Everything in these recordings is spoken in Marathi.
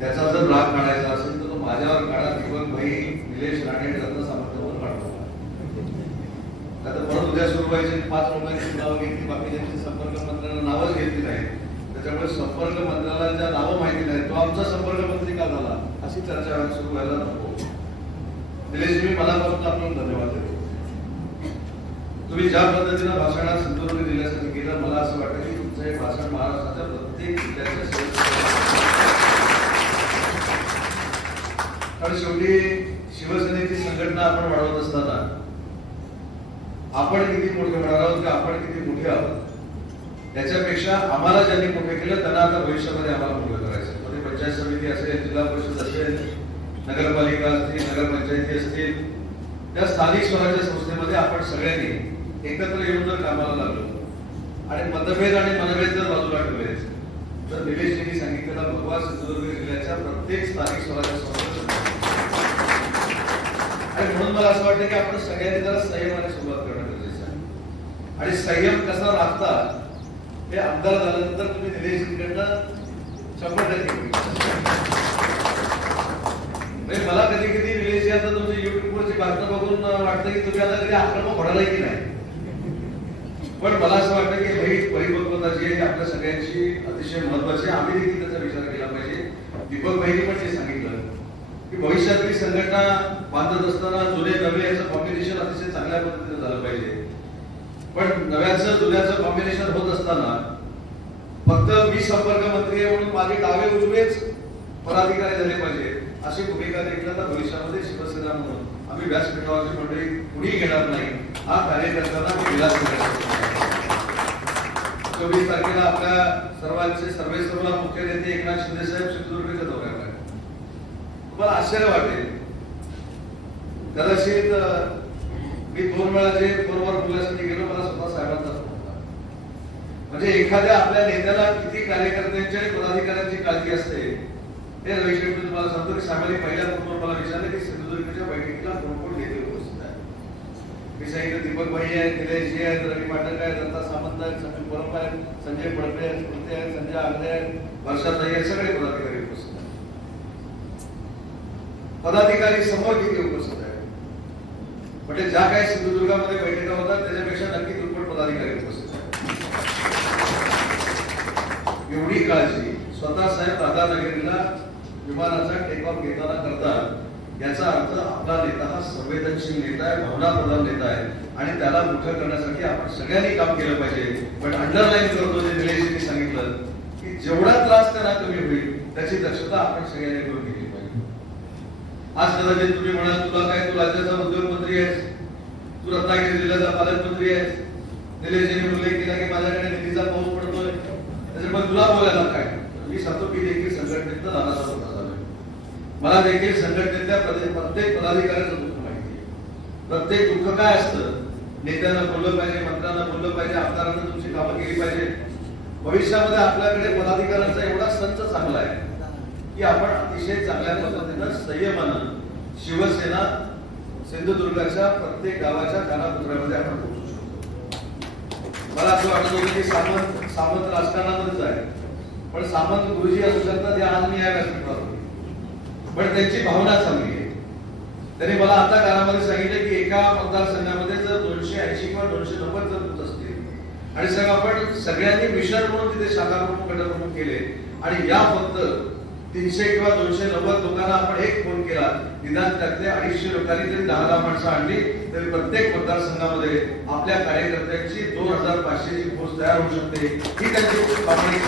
त्याचा जर राग काढायचा असेल तर तो माझ्यावर काढा किंवा भाई निलेश राणे आणि रत्न सामंतवर काढतो. आता परत उद्या सुरू व्हायचे पाच लोकांची नावं घेतली बाकीच्यांची संपर्क मंत्र्यांना नावच घेतली नाही त्याच्यामुळे संपर्क मंत्र्याला नावं माहिती नाही तो आमचा संपर्क मंत्री का झाला? अशी चर्चा सुरू व्हायला नको. निलेश मी फक्त आपण धन्यवाद देतो. तुम्ही ज्या पद्धतीनं भाषणात सिंधुदुर्ग जिल्ह्यासाठी केलं मला असं वाटतं की तुमचं हे भाषण महाराष्ट्राच्या प्रत्येक जिल्ह्याच्या पण शेवटी शिवसेनेची संघटना आपण वाढवत असताना आपण किती मोठे होणार आहोत का आपण किती मोठे आहोत? त्याच्यापेक्षा आम्हाला ज्यांनी मोठे केलं त्यांना आता भविष्यामध्ये आम्हाला मोठं करायचं म्हणजे पंचायत समिती असेल जिल्हा परिषद असेल नगरपालिका असतील नगरपंचायती असतील त्या स्थानिक स्वराज्य संस्थेमध्ये आपण सगळ्यांनी एकत्र येऊन जर कामाला लागलो आणि मतभेद आणि मनभेद जर बाजूला ठेवले तर निलेशजींनी सांगितलेला भगवा सिंधुदुर्ग जिल्ह्याच्या प्रत्येक स्थानिक स्वराज्य संस्था म्हणून मला असं वाटतं की आपण सगळ्यांनी जरा संयमाने सुरुवात करणं गरजेचं आहे. आणि संयम कसा राखता हे आमदार झाल्यानंतर तुम्ही निलेशजींकडनं शंभर टक्के म्हणजे मला कधी कधी निलेश आता तुमची युट्यूबवरची बातम्या बघून वाटतं की तुम्ही आता कधी आक्रमक होणार की नाही. पण मला असं वाटतं की ही परिपक्वता जी आहे आपल्या सगळ्यांची अतिशय महत्वाची आहे. आम्ही देखील त्याचा विचार केला पाहिजे. दीपक भाईने पण ते सांगितलं की भविष्यातली संघटना बांधत असताना जुने नवे याचं कॉम्बिनेशन अतिशय चांगल्या पद्धतीने झालं पाहिजे. पण नव्याचं जुन्याचं कॉम्बिनेशन होत असताना फक्त मी संपर्क मंत्री आहे म्हणून माझे डावे उजवेच पदाधिकारी झाले पाहिजे अशी भूमिका देखील आता भविष्यामध्ये शिवसेना म्हणून आम्ही व्यासपीठावरची मंडळी कुणी घेणार नाही. हा कार्यकर्त्यांना मी विलास चोवीस तारखेला आपल्या सर्वांचे सर्वे सर्व मुख्य नेते एकनाथ शिंदे साहेब सिंधुदुर्गच्या मला आश्चर्य वाटेल. कदाचित मी दोन वेळा जे बरोबर बोलण्यासाठी गेलो मला स्वतः साहेबांचा म्हणजे एखाद्या आपल्या नेत्याला किती कार्यकर्त्यांची आणि पदाधिकाऱ्यांची काळजी असते ते रविशेठ मी तुम्हाला सांगतो की साहेबांनी पहिल्या फोनवर मला विचारलं की सिंधुदुर्गच्या बैठकीला कोण कोण नेते उपस्थित आहे मी सांगितलं दीपक भाई आहेत निलेशजी आहेत रवी पाटक आहेत दत्ता सामंत आहेत संजय परब आहेत संजय पडपे आहेत स्मृती आहेत संजय आगरे आहेत वर्षाताई आहेत सगळे पदाधिकारी पदाधिकारी समोर किती उपस्थित आहेत. म्हणजे ज्या काही सिंधुदुर्गामध्ये बैठका होतात त्याच्यापेक्षा नक्की दुप्पट पदाधिकारी उपस्थित आहेत. एवढी काळजी स्वतः साहेब राधानगरीला विमानाचा टेक ऑफ घेताना करतात. याचा अर्थ आपला नेता हा संवेदनशील नेता आहे भावनाप्रधान नेता आहे. आणि त्याला मोठं करण्यासाठी आपण सगळ्यांनी काम केलं पाहिजे. पण अंडरलाईन करतो जे निलेशजींनी सांगितलं की जेवढा त्रास त्यांना कमी होईल त्याची दक्षता आपण सगळ्यांनी करून घेतली. आज कदाचित तुम्ही म्हणाल तुला काय तू राज्याचा उद्योगमंत्री आहेस? तू रत्नागिरी जिल्ह्याचा पालकमंत्री आहेस? निलेशजींनी उल्लेख केला की माझ्याकडे निधीचा पाऊस पडतोय. त्याच्यामुळे तुला बोलायला काय? मी सांगतो की देखील संघटनेतनं नानासाहेब झालोय मला देखील संघटनेतल्या प्रत्येक पदाधिकाऱ्याचं दुःख माहिती प्रत्येक दुःख काय असतं? नेत्यांना बोललं पाहिजे मंत्र्यांना बोललं पाहिजे आमदारांना तुमची कामं केली पाहिजे भविष्यामध्ये आपल्याकडे पदाधिकाऱ्यांचा एवढा संच चांगला आहे. की आपण अतिशय चांगल्या पद्धतीनं संयमानं शिवसेना सिंधुदुर्गाच्या प्रत्येक गावाच्या कानापुत्रामध्ये आपण पोहोचू शकतो. मला असं वाटत होतं की सामंत सामंत राजकारणामध्येच आहे. पण सामंत गुरुजी असू शकतात हे आज मी या व्यासपीठावर पण त्यांची भावना चांगली आहे. त्यांनी मला आता कानामध्ये सांगितलं की एका मतदारसंघामध्ये जर दोनशे ऐंशी किंवा दोनशे नव्वद जर होत असतील आणि सगळं आपण सगळ्यांनी मिशन म्हणून तिथे शाखा प्रमुख गट प्रमुख केले आणि या फक्त तीनशे किंवा दोनशे नव्वद लोकांना आपण एक फोन केला. निदान त्यातले अडीचशे लोकांनी जरी दहा दहा माणसं आणली तरी प्रत्येक मतदारसंघामध्ये आपल्या कार्यकर्त्यांची दोन हजार पाचशेची पोस्ट तयार होऊ शकते. ही त्यांची मागणी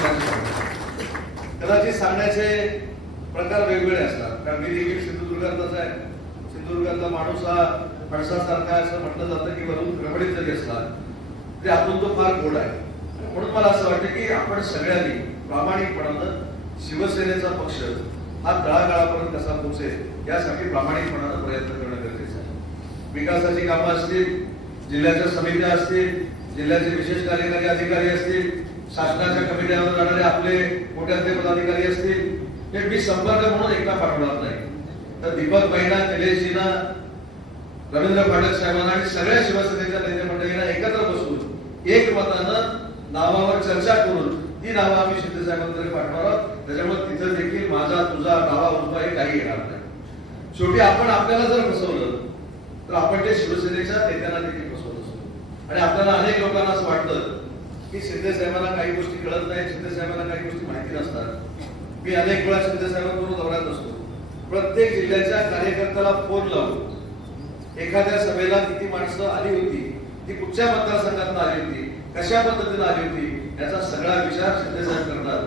कदाचित सांगण्याचे प्रकार वेगवेगळे असतात. कारण मी देखील सिंधुदुर्गातलाच आहे. सिंधुदुर्गातला माणूस हा फणसासारखा असं म्हटलं जातं की वरून गडबडीत जरी असला तरी आतून तो फार गोड आहे. म्हणून मला असं वाटतं की आपण सगळ्यांनी प्रामाणिकपणानं शिवसेनेचा पक्ष हा तळागाळापर्यंत कसा पोहोचेल यासाठी प्रामाणिकपणानं प्रयत्न करणं गरजेचं आहे. विकासाची कामं असतील जिल्ह्याच्या समित्या असतील जिल्ह्याचे विशेष कार्यकारी अधिकारी असतील शासनाच्या कमिट्यावर जाणारे आपले मोठ्यातले पदाधिकारी असतील हे मी संपर्क म्हणून एकटा पाठवणार नाही. तर दीपक बहिणा निलेशजीना रवींद्र फाटक साहेबांना आणि सगळ्या शिवसेनेच्या नेते मंडळींना एकत्र बसून एक मतानं नावावर चर्चा करून ती नावं आम्ही शिंदे साहेबांकडे पाठवणार आहोत. त्याच्यामुळे तिथं देखील माझा तुझा डावा उजवा हे काही येणार नाही. शेवटी आपण आपल्याला जर फसवलं तर आपण ते शिवसेनेच्या नेत्यांना देखील फसवत असतो. आणि आपल्याला अनेक लोकांना असं वाटतं की शिंदे साहेबांना काही गोष्टी कळत नाही शिंदे साहेबांना काही गोष्टी माहिती नसतात. मी अनेक वेळा शिंदे साहेबांबरोबर दौऱ्यात असतो प्रत्येक जिल्ह्याच्या कार्यकर्त्याला फोन लावून एखाद्या सभेला किती माणसं आली होती ती कुठच्या मतदारसंघातून आली होती कशा पद्धतीनं आली होती याचा सगळा विचार शिंदे करतात.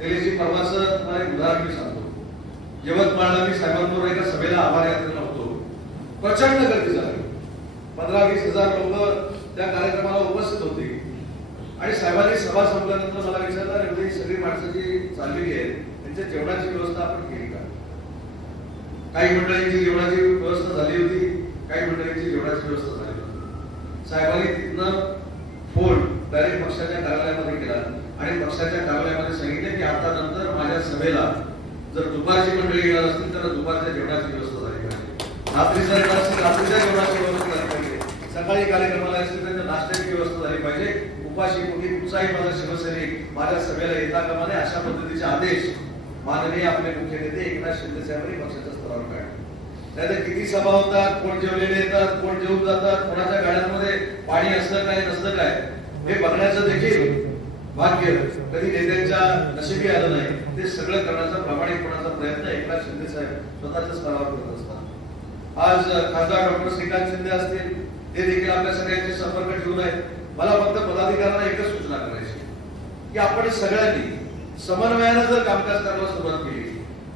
तेलीची परवाचं तुम्हाला एक उदाहरण मी सांगतो. यवतमाळला मी साहेबांबरोबर एका सभेला आभार यात्रेला होतो. प्रचंड गर्दी झाली. पंधरा वीस हजार लोक त्या कार्यक्रमाला उपस्थित होते. आणि साहेबांनी सभा संपल्यानंतर मला विचारलं एवढी म्हणजे सगळी माणसं जी चाललेली आहेत त्यांच्या जेवणाची व्यवस्था आपण केली का? काही मंडळींची जेवणाची व्यवस्था झाली होती काही मंडळींची जेवणाची व्यवस्था झाली होती. साहेबांनी तिथनं फोन डायरेक्ट पक्षाच्या कार्यालयामध्ये केला. आणि पक्षाच्या कार्यालयामध्ये सांगितले की आता नंतर माझ्या सभेला जर दुपारची मंडळी येणार असतील तर दुपारच्या जेवणाची व्यवस्था झाली पाहिजे. रात्रीचा येणार असतील रात्रीच्या जेवणाची व्यवस्था झाली पाहिजे. सकाळी कार्यक्रमाला असतील तर नाश्त्याची व्यवस्था झाली पाहिजे. उपाशी कोणी कुठचाही माझा शिवसैनिक माझ्या सभेला येता कामा नये अशा पद्धतीचे आदेश माननीय आपले मुख्य नेते एकनाथ शिंदे साहेबांनी पक्षाच्या स्तरावर काढले. नाहीतर किती सभा होतात कोण जेवलेले येतात कोण जेवून जातात कोणाच्या गाड्यांमध्ये पाणी असलं काय नसतं काय हे बघण्याचं देखील भाग्य कधी नेत्यांच्या नशिबी आलं नाही. ते सगळं करण्याचा प्रामाणिकपणाचा प्रयत्न एकनाथ शिंदे साहेब स्वतःच्या स्तरावर करत असतात. आज खासदार डॉक्टर श्रीकांत शिंदे असतील ते देखील आपल्या सगळ्यांचे संपर्क ठेवून आहेत. मला फक्त पदाधिकाऱ्यांना एकच सूचना करायची की आपण सगळ्यांनी समन्वयानं जर कामकाज करायला सुरुवात केली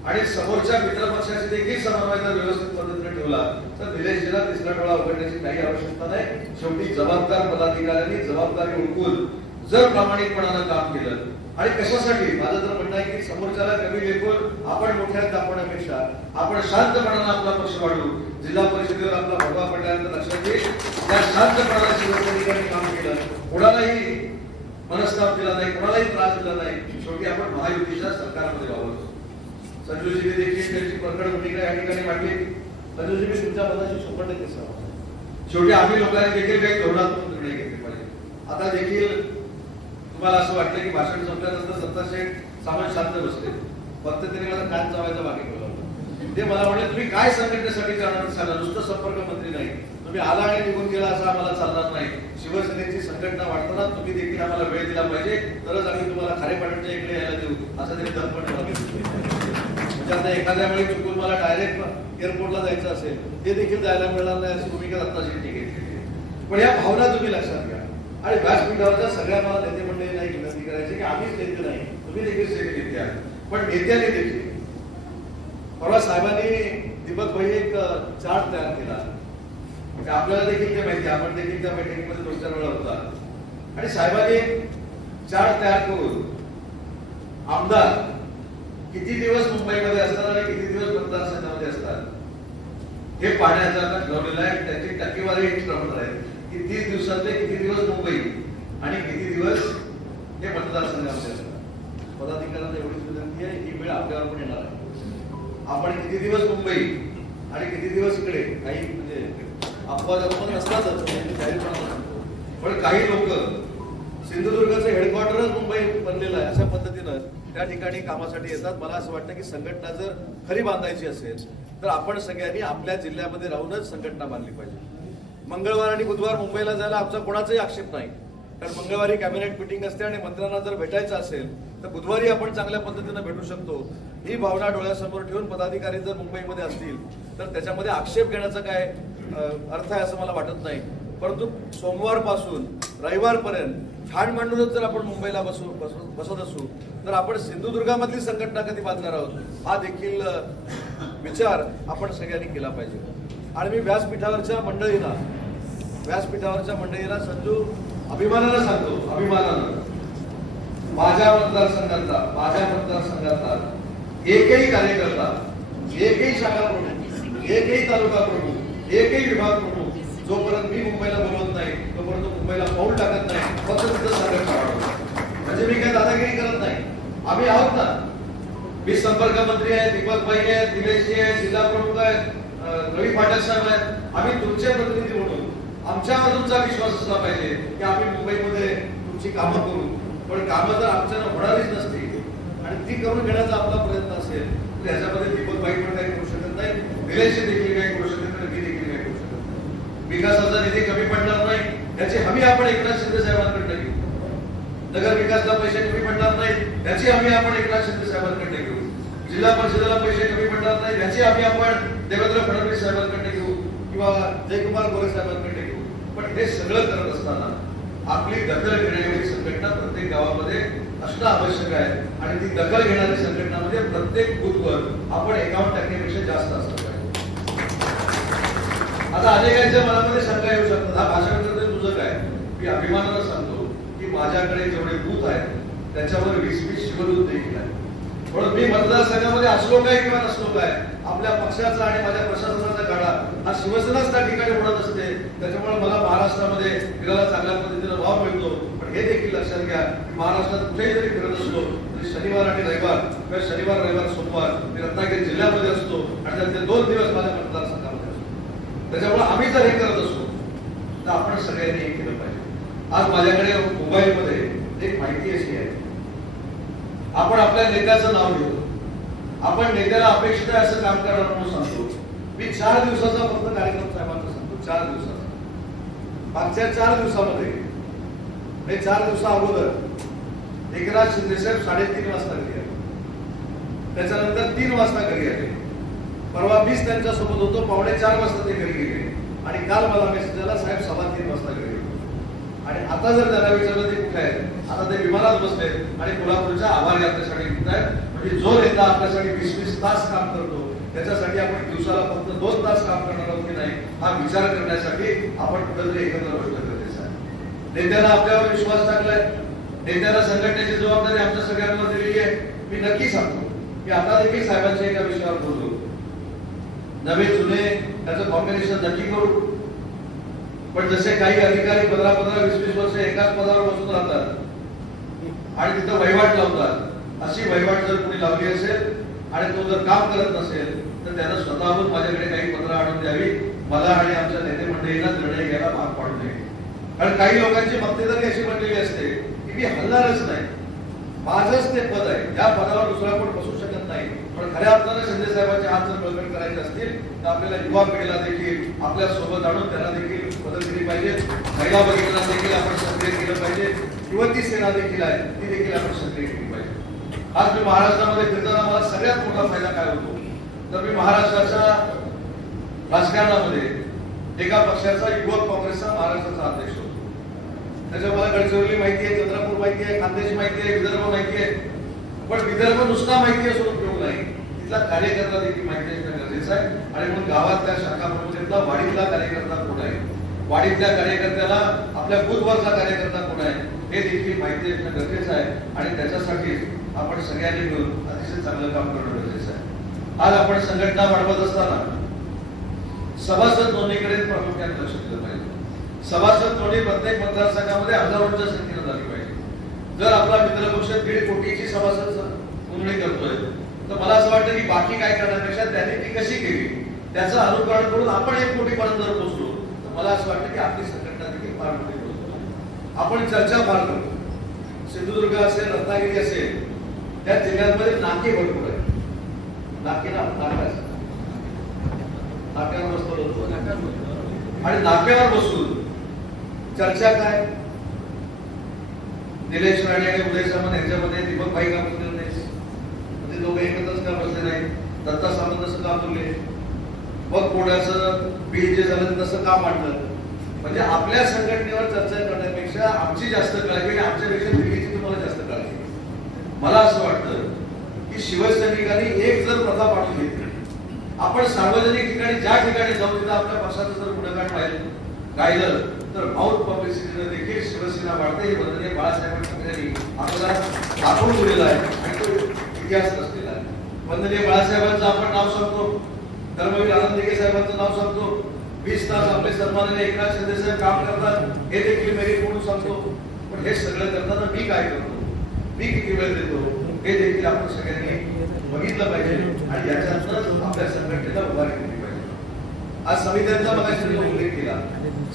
आणि समोरच्या मित्रपक्षाशी देखील समन्वय जर व्यवस्थित पद्धतीने ठेवला तर निलेशजीला तिसरा डोळा उघडण्याची काही आवश्यकता नाही. शेवटी जबाबदार पदाधिकाऱ्यांनी जबाबदारी ओळखून जर प्रामाणिकपणानं काम केलं. आणि कशासाठी? माझं तर म्हणणं आहे की समोरच्याला कमी लेखून आपण मोठ्या दाखवण्यापेक्षा आपण शांतपणानं आपला पक्ष वाढवू. जिल्हा परिषदेवर आपला भगवा पडल्यानंतर लक्षात येईल त्या शांतपणाला शिवसैनिकांनी काम केलं कोणालाही मनस्ताप दिला नाही कोणालाही त्रास दिला नाही शेवटी आपण महायुतीच्या सरकारमध्ये वावरतो. संजूजीने देखील त्यांची प्रकट भूमिका या ठिकाणी मांडली संजूजी मी तुमच्या पदाची शोभण टक्के सहमत. शेवटी आम्ही लोकांनी देखील काही धोरणात्मक निर्णय घेतले पाहिजे. आता देखील तुम्हाला असं वाटतं की भाषण संपल्यानंतर सत्ता शेठ सामान शांत बसले. फक्त त्यांनी मला कान चावायचा बाकी ठेवला ते मला म्हणले तुम्ही काय संघटनेसाठी करणार सांगा. नुसतं संपर्क मंत्री नाही. तुम्ही आला आणि निघून गेला असं आम्हाला चालणार नाही. शिवसेनेची संघटना वाढताना तुम्ही देखील आम्हाला वेळ दिला पाहिजे. तरच आम्ही तुम्हाला खारेपाटणच्या इकडे यायला देऊ. असं त्यांनी दमपणे मला एखाद्या वेळी चुकून मला डायरेक्ट एअरपोर्टला जायचं असेल ते देखील जायला मिळणार नाही अशी भूमिका रत्नाजी घेतली पण या भावना तुम्ही लक्षात घ्या. आणि व्यासपीठावरच्या सगळ्या मला नेते मंडळींना एक विनंती करायची की आम्हीच नेते नाही तुम्ही देखील सेने नेते आहात. पण नेत्याने देखील. परवा साहेबांनी दीपक भाई एक चार्ट तयार केला. म्हणजे आपल्याला देखील ते माहिती आपण देखील त्या बैठकीमध्ये दोन चार वेळा होता. आणि साहेबांनी चार्ट तयार करून आमदार किती दिवस मुंबईमध्ये असतात आणि किती दिवस मतदारसंघामध्ये असतात? हे पाहण्याचा ठरवलेला आहे. त्याची टक्केवारी ठरवणार आहे. की तीस दिवसातले किती दिवस मुंबई आणि किती दिवस हे मतदारसंघामध्ये असतात? पदाधिकाऱ्यांना एवढीच विनंती आहे. ही वेळ आपल्यावर पण येणार आहे. आपण किती दिवस मुंबई आणि किती दिवस इकडे? काही म्हणजे अपवाद अपवाद असतातच जाहीरपणा पण काही लोक सिंधुदुर्गाचं हेडक्वार्टरच मुंबई बनलेलं आहे अशा पद्धतीनं त्या ठिकाणी कामासाठी येतात. मला असं वाटतं की संघटना जर खरी बांधायची असेल तर आपण सगळ्यांनी आपल्या जिल्ह्यामध्ये राहूनच संघटना बांधली पाहिजे. मंगळवार आणि बुधवार मुंबईला जायला आमचा कोणाचाही आक्षेप नाही. कारण मंगळवारी कॅबिनेट मिटिंग असते आणि मंत्र्यांना जर भेटायचं असेल तर बुधवारी आपण चांगल्या पद्धतीनं भेटू शकतो. ही भावना डोळ्यासमोर ठेवून पदाधिकारी जर मुंबईमध्ये असतील तर त्याच्यामध्ये आक्षेप घेण्याचा काय अर्थ आहे असं मला वाटत नाही. परंतु सोमवारपासून रविवारपर्यंत ठाण मांडूनच जर आपण मुंबईला बसू बसू- बसत असू तर आपण सिंधुदुर्गामधली संघटना कधी बांधणार आहोत? हा देखील विचार आपण सगळ्यांनी केला पाहिजे. आणि मी व्यासपीठावरच्या मंडळीला व्यासपीठावरच्या मंडळीला संजू अभिमानानं सांगतो अभिमानानं. माझ्या मतदारसंघातला माझ्या मतदारसंघातला एकही कार्यकर्ता एकही शाखा प्रमुख एकही तालुका प्रमुख एकही विभाग प्रमुख जोपर्यंत मी मुंबईला बोलवत नाही तोपर्यंत मुंबईला पाऊल टाकत नाही फक्त तिथं संघटना म्हणजे मी काही दादागिरी करत नाही. आम्ही आहोत ना. मी संपर्क मंत्री आहे दीपक भाई आहेत निलेशजी आहे जिल्हा प्रमुख आहेत रवी पाटील साहेब आहेत. आम्ही तुमचे प्रतिनिधी म्हणून. आमच्यावर तुमचा विश्वास असला पाहिजे की आम्ही मुंबईमध्ये तुमची कामं करू. पण कामं जर आमच्यानं होणारीच नसती आणि ती करून घेण्याचा आपला प्रयत्न असेल तर ह्याच्यामध्ये दीपक भाई पण काही करू शकत नाही. निलेश देखील काही करू शकत नाही मी देखील काही करू शकत नाही विकासाचा निधी कमी पडणार नाही याची हमी आपण एकनाथ शिंदे साहेबांकडे घेऊ. नगर विकासला पैसे कमी पडणार नाही याची हमी आपण एकनाथ शिंदे साहेबांकडे घेऊ. जिल्हा परिषदेला पैसे कमी पडणार नाही याची हमी आपण देवेंद्र फडणवीस साहेबांकडे घेऊ किंवा जयकुमार गोरे साहेबांकडे घेऊ. पण हे सगळं करत असताना आपली दखल घेण्याची संघटना प्रत्येक गावामध्ये असणं आवश्यक आहे. आणि ती दखल घेणारी संघटनामध्ये प्रत्येक बूथवर आपण एकावन्न टक्केपेक्षा जास्त असलं पाहिजे आता अनेकांच्या मनामध्ये शंका येऊ शकतात. हा भाषण करते तुझं काय? मी अभिमानाला सांगतो की माझ्याकडे जेवढे बूथ आहेत त्याच्यावर वीस वीस शिवदूत देखील आहे म्हणून मी मतदारसंघामध्ये असलो काय किंवा नसलो काय आपल्या पक्षाचा आणि माझ्या प्रशासनाचा गाडा हा शिवसेनाच त्या ठिकाणी उडत असते. त्याच्यामुळे मला महाराष्ट्रामध्ये फिरायला चांगल्या पद्धतीने भाव मिळतो. पण हे देखील लक्षात घ्या की महाराष्ट्रात कुठेही जरी फिरत असलो तरी शनिवार आणि रविवार किंवा शनिवार रविवार सोमवार मी रत्नागिरी जिल्ह्यामध्ये असतो. आणि त्यातले दोन दिवस माझ्या मतदार त्याच्यामुळे आम्ही जर हे करत असतो. तर आपण सगळ्यांनी हे केलं पाहिजे. आज माझ्याकडे मोबाईलमध्ये एक माहिती अशी आहे. आपण आपल्या नेत्याचं नाव घेतो आपण नेत्याला अपेक्षित आहे असं काम करणार म्हणून सांगतो. मी चार दिवसाचा फक्त कार्यक्रम साहेबांचा सांगतो. चार दिवसाचा. मागच्या चार दिवसामध्ये हे चार दिवसा अगोदर एकनाथ शिंदे साहेब साडेतीन वाजता घरी आले. त्याच्यानंतर तीन वाजता घरी आले. परवा मीच त्यांच्यासोबत होतो पावणे चार वाजता ते घरी गेले. आणि काल मला मेसेज आला साहेब सव्वा तीन वाजता घरी आणि आता जर त्यांना विचारलं ते कुठे आहेत आता ते विमानात बसले आणि कोल्हापूरच्या आभार यात्रेसाठी निघत आहेत म्हणजे जो नेता आपल्यासाठी वीस वीस तास काम करतो त्याच्यासाठी आपण दिवसाला फक्त दोन तास काम करणार आहोत की नाही हा विचार करण्यासाठी आपण कुठेतरी एकत्र गोष्ट गरजेचं आहे. नेत्याला आपल्यावर विश्वास टाकलाय. नेत्याला संघटनेची जबाबदारी आमच्या सगळ्यांवर दिलेली आहे. मी नक्की सांगतो की आता देखील साहेबांच्या एका विषयावर बोलतो नवे जुने त्याचं कॉम्बिनेशन नक्की करू. पण जसे काही अधिकारी पंधरा पंधरा वीस वीस वर्ष एकाच पदावर बसून राहतात आणि तिथं वहिवाट लावतात अशी वहिवाट जर कोणी लावली असेल आणि तो जर काम करत नसेल तर त्यानं स्वतःहून माझ्याकडे काही पत्र आणून द्यावी. मला आणि आमच्या नेते मंडळींना निर्णय घ्यायला भाग पाडू नये. कारण काही लोकांची मक्तेदारी अशी बनलेली असते की मी हलणारच नाही. माझंच ते पद आहे. या पदावर दुसरा कोण बसू शकत नाही. पण खऱ्या अर्थानं शिंदे साहेबांचे हात जर बळकट करायचे असतील तर आपल्याला युवा पिढीला देखील आपल्यासोबत आणून त्यांना देखील मदत केली पाहिजे. महिला बघितला देखील आपण सक्रिय केलं पाहिजे. युवती सेना देखील आहे ती देखील आपण सक्रिय केली पाहिजे. आज मी महाराष्ट्रामध्ये फिरताना मला सगळ्यात मोठा फायदा काय होतो? तर मी महाराष्ट्राच्या राजकारणामध्ये एका पक्षाचा युवक काँग्रेसचा महाराष्ट्राचा अध्यक्ष होतो. त्याच्या मला गडचिरोली माहिती आहे चंद्रपूर माहिती आहे खानदेश माहिती आहे विदर्भ माहिती आहे. पण विदर्भ नुसता माहिती असून उपयोग नाही. तिथला कार्यकर्ता देखील माहिती असणं गरजेचं आहे. आणि म्हणून गावातल्या शाखा प्रमुखांना वाडीतला कार्यकर्ता कोण आहे? वाडीतल्या कार्यकर्त्याला आपल्या बूथवरचा कार्यकर्ता कोण आहे? हे देखील माहिती असणं गरजेचं आहे. आणि त्याच्यासाठी आपण सगळ्यांनी मिळून अतिशय चांगलं काम करणं गरजेचं आहे. आज आपण संघटना वाढवत असताना सभासद नोंदणीकडे प्रामुख्याने लक्ष दिलं पाहिजे. सभासद नोंदणी प्रत्येक मतदारसंघामध्ये हजारोंच्या संख्येनं झाली पाहिजे. जर आपला मित्रपक्ष दीड कोटीची सभासद नोंदणी करतोय तर मला असं वाटतं की बाकी काय करण्यापेक्षा त्यांनी ती कशी केली? त्याचं अनुकरण करून आपण एक कोटीपर्यंत जर पोहोचलो तर मला असं वाटतं की आपली संघटना देखील फार मोठी पोहोचतो आपण चर्चा फार करतो सिंधुदुर्ग असेल रत्नागिरी असेल त्या जिल्ह्यांमध्ये नाके भरपूर आहेत. नाके ना नाका नाक्यावर बसतो आणि नाक्यावर बसून चर्चा काय? निलेश राणे आणि उदय सामंत यांच्यामध्ये दीपक भाई का म्हणजे दोघे एकत्रच का बसले नाही दत्ता सामंत असं का बोलले? मग कोणाचं बिल जे झालं तसं का मांडलं? म्हणजे आपल्या संघटनेवर चर्चा करण्यापेक्षा आमची जास्त काळजी आणि आमच्यापेक्षा दिल्लीची तुम्हाला जास्त काळजी. मला असं वाटतं की शिवसैनिकांनी एक जर प्रथा पाठवली आपण सार्वजनिक ठिकाणी ज्या ठिकाणी जाऊ तिथं आपल्या पक्षाचं जर गुणगान पाहिलं गायलं तर माउथ पब्लिसिटीनं देखील शिवसेना वाढते. हे वंदनीय बाळासाहेब ठाकरेंनी आपल्याला दाखवून दिलेला आहे. आणि तो इतिहास वंदनीय बाळासाहेबांचं आपण नाव सांगतो. धर्मवीर आनंद दिघे साहेबांचं नाव सांगतो. वीस तास आपले सन्मानाने एकनाथ शिंदे साहेब काम करतात. हे देखील मेरिट म्हणून सांगतो. पण हे सगळं करताना मी काय करतो? मी किती वेळ देतो? हे देखील आपण सगळ्यांनी बघितलं पाहिजे. आणि याच्यातूनच आपल्या संघटनेला उभारी केली पाहिजे. आज संविधानचा मला उल्लेख केला.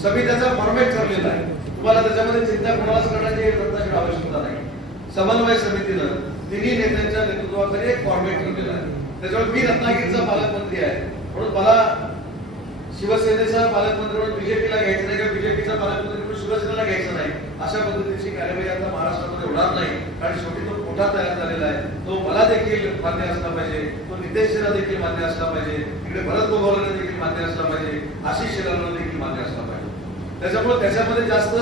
समित्याचा फॉर्मॅट ठरलेला आहे. तुम्हाला त्याच्यामध्ये चिंता कोणालाच करण्याची रत्नाची आवश्यकता नाही. समन्वय समितीनं तिन्ही नेत्यांच्या नेतृत्वाखाली एक फॉर्मेट ठेवलेला आहे. त्याच्यामुळे मी रत्नागिरीचा पालकमंत्री आहे. म्हणून मला शिवसेनेचा पालकमंत्री म्हणून बीजेपीला घ्यायचं नाही किंवा बीजेपीचा पालकमंत्री म्हणून शिवसेनेला घ्यायचं नाही अशा पद्धतीची कार्यवाही आता महाराष्ट्रामध्ये होणार नाही. कारण शेवटी तो मोठा तयार झालेला आहे. तो मला देखील मान्य असला पाहिजे. तो नितेश शेरा देखील मान्य असला पाहिजे. इकडे भरत गोगावलेला देखील मान्य असला पाहिजे. आशिष शेराला देखील मान्य असला पाहिजे. त्याच्यामुळे त्याच्यामध्ये जास्त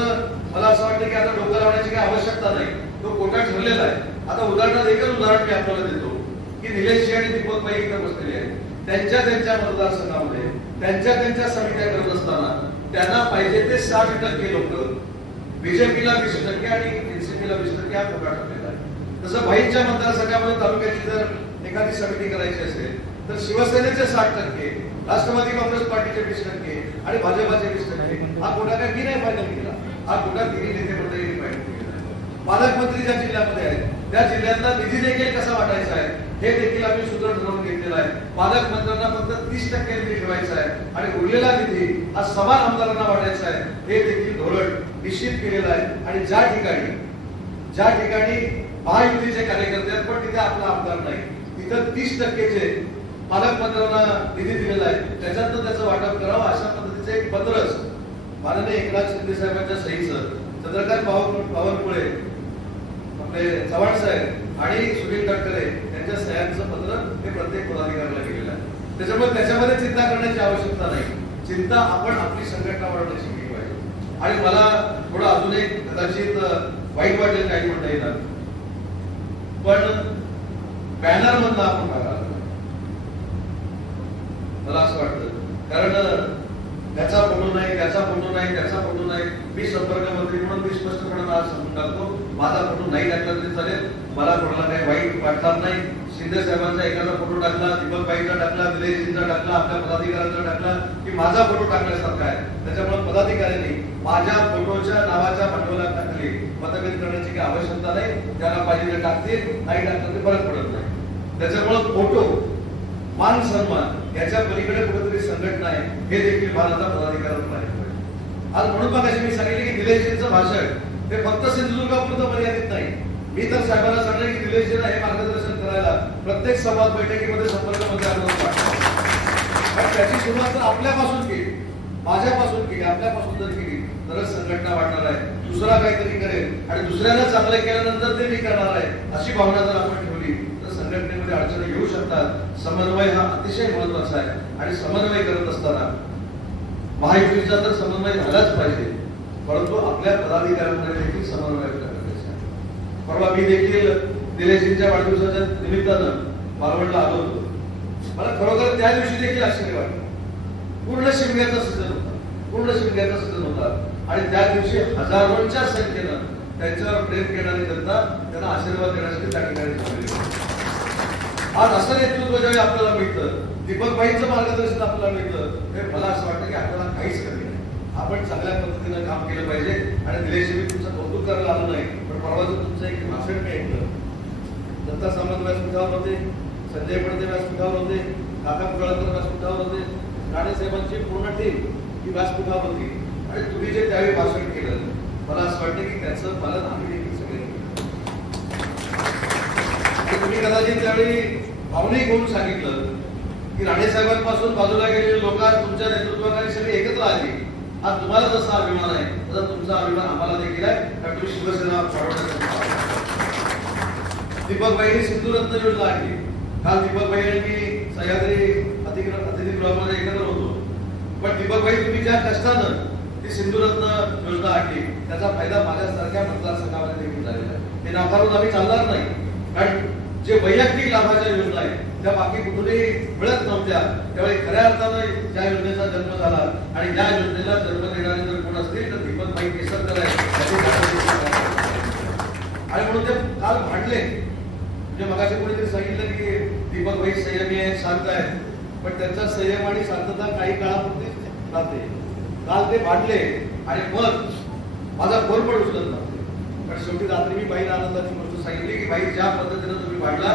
मला असं वाटतं की आता डोकं लावण्याची काही आवश्यकता नाही. तो कोटा ठरलेला आहे. आता उदाहरणार्थ एकच उदाहरण मी आपल्याला देतो की निलेशजी आणि दीपक भाई इथं बसलेले आहेत. त्यांच्या त्यांच्या मतदारसंघामध्ये त्यांच्या त्यांच्या समित्या करत असताना त्यांना पाहिजे ते साठ टक्के लोक बीजेपीला वीस टक्के आणि एनसीपीला वीस टक्के हा कोटा टाकलेला आहे. तसं भाईच्या मतदारसंघामध्ये तालुक्याची जर एखादी समिती करायची असेल तर शिवसेनेचे साठ टक्के राष्ट्रवादी काँग्रेस पार्टीचे वीस टक्के आणि भाजपाचे वीस टक्के. हा कोटा काय मी नाही फायनल केला हा कोटा तिन्ही नेते मंडळींनी फायनल पालकमंत्री ज्या जिल्ह्यामध्ये आहेत त्या जिल्ह्यांना निधी देखील कसा वाटायचा आहे हे देखील आम्ही सूत्र ठरवून घेतलेलं आहे. पालकमंत्र्यांना फक्त तीस टक्के निधी ठेवायचा आहे आणि उरलेला निधी हा समान आमदारांना वाटायचा आहे हे देखील धोरण निश्चित केलेलं आहे. आणि ज्या ठिकाणी ज्या ठिकाणी महायुतीचे कार्यकर्ते आहेत पण तिथे आपला आमदार नाही. तिथं तीस टक्केचे पालकमंत्र्यांना निधी दिलेला आहे. त्याच्यातनं त्याचं वाटप करावं अशा पद्धतीचं एक पत्रच माननीय एकनाथ शिंदे साहेबांच्या सहीचं चंद्रकांत बावन बावनकुळे आपले चव्हाण साहेब आणि सुनील तटकरे यांच्या सह्यांचं पत्र हे प्रत्येक पदाधिकाऱ्याला गेलेलं आहे. त्याच्यामुळे त्याच्यामध्ये चिंता करण्याची आवश्यकता नाही. चिंता आपण आपली संघटना वाढवण्याची केली पाहिजे. आणि मला थोडं अजून एक कदाचित वाईट वाटेल काही म्हणता येणार. पण बॅनर मधला आपण भाग मला असं वाटतं. कारण त्याचा फोटो नाही त्याचा फोटो नाही त्याचा फोटो नाही. मी संपर्क मंत्री म्हणून मी स्पष्टपणे मला सांगून टाकतो माझा फोटो नाही टाकला तरी चालेल. मला कोणाला काही वाईट वाटणार नाही. शिंदे साहेबांचा एखादा फोटो टाकला दीपक बाईचा टाकला निलेशजींचा टाकला आपल्या पदाधिकाऱ्यांचा टाकला की माझा फोटो टाकल्यासारखा आहे. त्याच्यामुळे पदाधिकाऱ्यांनी माझ्या फोटोच्या नावाच्या भांडवलाखाली मतभेद करण्याची काही आवश्यकता नाही. त्याला पाहिजे टाकतील नाही टाकलं ते फरक पडत नाही. त्याच्यामुळे फोटो मान सन्मान याच्या पलीकडे कुठेतरी संघटना आहे हे देखील भारताचा पदाधिकाऱ्यांना माहिती आज म्हणून मग मी सांगितले की दिलेशजींचं भाषण ते फक्त सिंधुदुर्गापुरतं मर्यादित नाही. मी तर साहेबांना सांगले की दिलेशजींना हे मार्गदर्शन करायला प्रत्येक संवाद बैठकीमध्ये संपर्कामध्ये आग्रह वाटतो त्याची सुरुवात आपल्यापासून केली माझ्यापासून केली आपल्यापासून जर केली तरच संघटना वाढणार आहे. दुसरा काहीतरी करेल आणि दुसऱ्याला चांगलं केल्यानंतर ते मी करणार आहे अशी भावना जर आपण संघटनेमध्ये अडचणी येऊ शकतात. समन्वय हा अतिशय महत्त्वाचा आहे. आणि समन्वय करत असताना महायुतीचा तर समन्वय झालाच पाहिजे. परंतु आपल्या पदाधिकाऱ्यांमध्ये देखील समन्वय गरजेचं आहे. परवा मी देखील निलेशजींच्या वाढदिवसाच्या निमित्तानं मालवणला आलो होतो. मला खरोखर त्या दिवशी देखील आश्चर्य वाटलं. पूर्ण शिमग्याचा सीझन होता. पूर्ण शिमग्याचा सीझन होता. आणि त्या दिवशी हजारोंच्या संख्येनं त्यांच्यावर प्रेम करणारी जनता त्यांना आशीर्वाद देण्यासाठी त्या ठिकाणी आज असं नेतृत्व ज्यावेळी आपल्याला मिळतं दीपकबाईंचं मार्गदर्शन आपल्याला मिळतं हे मला असं वाटतं की आपल्याला काहीच कमी नाही. आपण चांगल्या पद्धतीनं काम केलं पाहिजे आणि दिलेश मी तुमचं कौतुक करायला आलो नाही पण परवाचं तुमचं एक भाषण मी ऐकलं. दत्ता सामंत व्यासपीठावर होते संजय पडते व्यासपीठावर होते काका कुळकर व्यासपीठावर होते राणे साहेबांची पूर्ण टीम ही व्यासपीठावर होती. आणि तुम्ही जे त्यावेळी भाषण केलं मला असं वाटतं की त्याचं मला आम्ही देखील सगळे केलं. आणि तुम्ही कदाचित त्यावेळी भावनिक होऊन सांगितलं की राणेसाहेबांपासून बाजूला गेलेले लोक तुमच्या नेतृत्वाखाली सगळे एकत्र आले. हा तुम्हाला जसा अभिमान आहे तसा तुमचा अभिमान आम्हाला देखील आहे. कारण तुम्ही शिवसेना वाढवण्यासाठी काम करता. दीपक भाईंनी सिंधुरत्न योजना आणली. काल दीपक भाई आणि मी सह्याद्री अतिक्रम अतिथीगृहामध्ये एकत्र होतो. पण दीपक भाई तुम्ही ज्या कष्टानं ती सिंधुरत्न योजना आणली त्याचा फायदा माझ्यासारख्या मतदारसंघामध्ये देखील झालेला आहे. ते नाकारून आम्ही चालणार नाही. कारण जे वैयक्तिक लाभाच्या योजना आहेत त्या बाकी कुठूनही मिळत नव्हत्या त्यावेळी खऱ्या अर्थानं ज्या योजनेचा जन्म झाला आणि ज्या योजनेला जन्म देणारे जर कोण असतील तर दीपकबाई केसरकर आहे आणि म्हणून ते काल भांडले. म्हणजे मगाशी कोणीतरी सांगितलं की दीपकबाई संयमी आहे शांत आहे पण त्यांचा संयम आणि शांतता काही काळापुरती राहते. काल ते भांडले आणि मग माझा फोन पण उचलत नव्हते. पण शेवटी रात्री मी बाईला आनंदाची गोष्ट सांगितली की भाई ज्या पद्धतीनं तुम्ही वाढला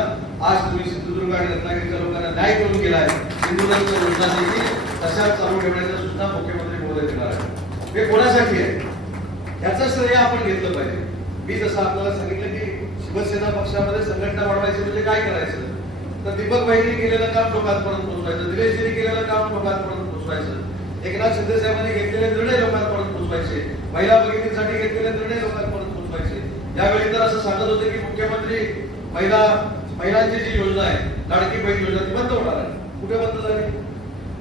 आज तुम्ही सिंधुदुर्ग आणि रत्नागिरीच्या लोकांना न्याय करून गेलाय सिंधुदुर्ग योजना देखील तशाच चालू ठेवण्याचा सुद्धा मुख्यमंत्री महोदय देणार आहे हे कोणासाठी आहे? त्याचं श्रेय आपण घेतलं पाहिजे. मी जसं आपल्याला सांगितलं की शिवसेना पक्षामध्ये संघटना वाढवायची म्हणजे काय करायचं? तर दीपक भाईंनी केलेलं काम लोकांपर्यंत पोहोचवायचं दिनेशजींनी केलेलं काम लोकांपर्यंत पोहोचवायचं. एकनाथ शिंदे साहेबांनी घेतलेले निर्णय लोकांपर्यंत पोहोचवायचे. महिला भगिनींसाठी घेतलेले निर्णय लोकांपर्यंत पोहोचवायचे. यावेळी तर असं सांगत होते की मुख्यमंत्री महिला महिलांची जी योजना आहे लाडकी बहीण योजना ती बंद होणार आहे. कुठे बंद झाली?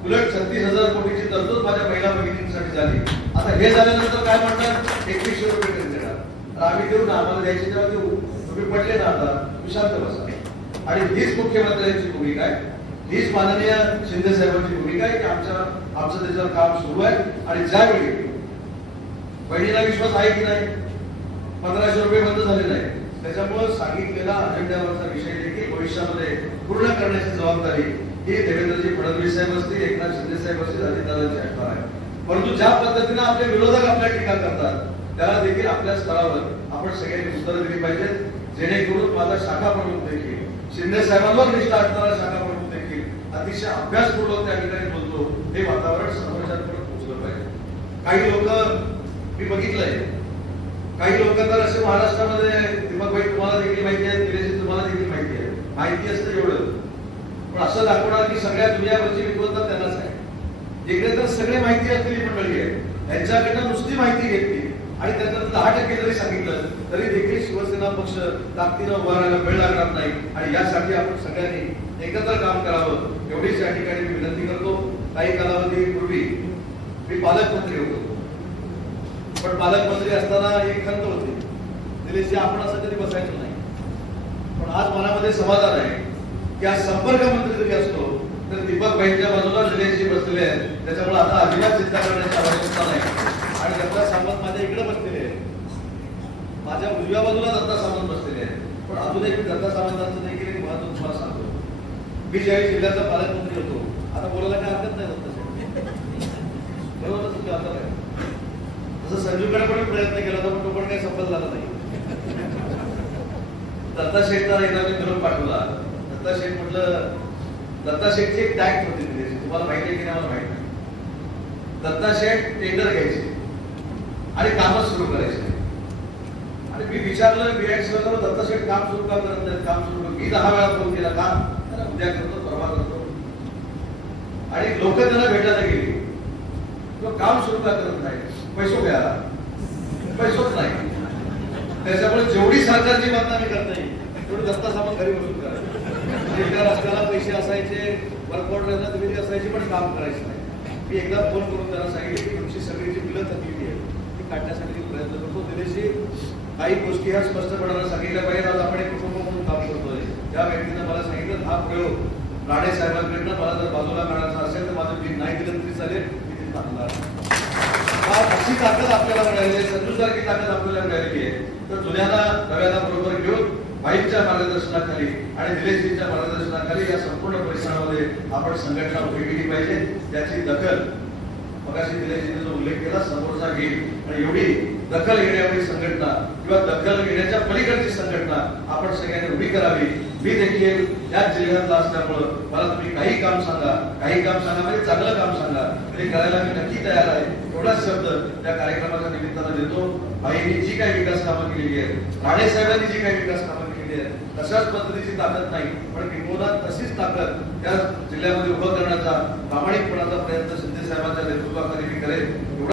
उलट छत्तीस हजार कोटीची तरतूद माझ्या महिला भगिनींसाठी झाली. आता हे झाल्यानंतर काय म्हणतात एकवीसशे रुपये देणार. तर आम्ही देऊ ना आम्हाला द्यायचे तेव्हा देऊ. तुम्ही पडले ना आता विशांत बसा. आणि हीच मुख्यमंत्र्यांची भूमिका आहे. हीच माननीय शिंदे साहेबांची भूमिका आहे की आमच्या आमचं त्याच्यावर काम सुरू आहे. आणि ज्यावेळी बहिणीला विश्वास आहे की नाही? पंधराशे रुपये बंद झालेला आहे. त्याच्यामुळे सांगितलेला अजेंड्यावरचा विषय देखील भविष्यामध्ये पूर्ण करण्याची जबाबदारी ही देवेंद्रजी फडणवीस साहेब असतील एकनाथ शिंदे साहेब असतील अजितदादांची असणार आहे. परंतु ज्या पद्धतीने आपले विरोधक आपल्या टीका करतात त्याला देखील आपल्या स्तरावर आपण सगळ्यांनी उत्तरं दिली पाहिजेत. जेणेकरून माझा शाखा प्रमुख देखील शिंदे साहेबांवर निष्ठा असणारा शाखा प्रमुख देखील अतिशय अभ्यासपूर्वक त्या ठिकाणी बोलतो हे वातावरण समोरच्यापर्यंत पोहोचलं पाहिजे. काही लोक मी बघितलंय काही लोक तर असे महाराष्ट्रामध्ये भाई तुम्हाला देखील माहिती आहे दिनेशजी तुम्हाला देखील माहिती आहे माहिती असतं एवढं. पण असं दाखवणार की सगळ्या दुनियावरची विद्वत्ता त्यांनाच आहे. इकडे तर सगळे माहिती असलेली मंडळी आहे त्यांच्याकडनं नुसती माहिती घेतली आणि त्यांना दहा टक्के जरी सांगितलं तरी देखील शिवसेना पक्ष ताकदीनं उभा राहायला वेळ लागणार नाही. आणि यासाठी आपण सगळ्यांनी एकत्र काम करावं. एवढीच या ठिकाणी मी विनंती करतो. काही कालावधीपूर्वी मी पालकमंत्री होतो. पण पालकमंत्री असताना एक खंत होती. दिलेशजी आपण असं कधी बसायचं नाही. पण आज मनामध्ये समाधान आहे की आज संपर्क मंत्री जरी असतो तर दीपक भाईच्या बाजूला दिलेशजी बसलेले आहेत. त्याच्यामुळे आता अजिबात चिंता करण्याची आवश्यकता नाही. आणि दत्ता सामंत माझ्या इकडे बसलेले आहेत. माझ्या उजव्या बाजूला दत्ता सामंत बसलेले आहेत. पण अजून एक दत्ता सामंतांचं देखील एक महत्त्व तुम्हाला सांगतो. मी ज्यावेळी जिल्ह्याचा पालकमंत्री होतो आता बोलायला काय हरकत नाही दत्ता साहेब बरोबर तुमच्या आता आहे तसं संजीवकडे पण प्रयत्न केला होता पण तो पण काही सफल झाला नाही. दत्ता शेठचा एकदा मी निरोप पाठवला. दत्ता शेठ म्हटलं दत्ता शेठची एक टॅक्ट होती तिथे तुम्हाला माहिती आहे की नाही मला माहिती नाही. दत्ता शेठ टेंडर घ्यायचे. आणि कामच सुरू करायचे. आणि मी विचारलं बीएक्स दत्ता शेठ काम सुरू का करत नाही काम सुरू मी दहा वेळा फोन केला का? उद्या करतो परवा करतो. आणि लोक त्याला भेटायला गेली. तो काम सुरू का करत नाही? पैसो घ्या पैसोच नाही. त्याच्यामुळे जेवढी सरकारची बदनामी करता येईल तेवढी दत्ता सामान घरी बसून करायचं. एका रस्त्याला पैसे असायचे वर्कआउट तुम्ही असायची पण काम करायचं नाही. मी एकदा फोन करून त्यांना सांगितले की तुमची सगळी जी बिलं थकलेली आहे ती काढण्यासाठी प्रयत्न करतो. त्याच्याशी काही गोष्टी ह्या स्पष्टपणाला सांगितल्या पाहिजे आज आपण एक कुटुंब म्हणून काम करतोय. त्या व्यक्तीनं मला सांगितलं हा प्रयोग राणे साहेबांकडनं मला जर बाजूला काढायचा असेल तर माझं बिल नाही दिलं तरी चालेल मी ते टाकणार आज अशी ताकद आपल्याला मिळाली आहे संजूसारखी ताकद आपल्याला मिळालेली आहे. तर जुन्याला नव्याला बरोबर घेऊन भाईंच्या मार्गदर्शनाखाली आणि निलेशजींच्या मार्गदर्शनाखाली या संपूर्ण परिसरामध्ये आपण संघटना उभी केली पाहिजे. त्याची दखल मगाशी निलेशजीने जो उल्लेख केला समोरचा घेईल. आणि एवढी दखल घेण्यावरील संघटना किंवा दखल घेण्याच्या पलीकडची संघटना आपण सगळ्यांनी उभी करावी. मी देखील याच जिल्ह्यातला असल्यामुळं मला तुम्ही काही काम सांगा काही काम सांगा म्हणजे चांगलं काम सांगा. ते करायला मी नक्की तयार आहे. एवढाच शब्द त्या कार्यक्रमाच्या निमित्तानं देतो. बाईंनी जी काही विकास कामं केलेली आहेत राणे साहेबांनी जी काही विकास कामं केलेली आहेत तशाच पद्धतीची ताकद नाही पण किंबहुना तशीच ताकद त्या जिल्ह्यामध्ये उभं करण्याचा प्रामाणिकपणाचा प्रयत्न शिंदे साहेबांच्या नेतृत्वाखाली मी करेल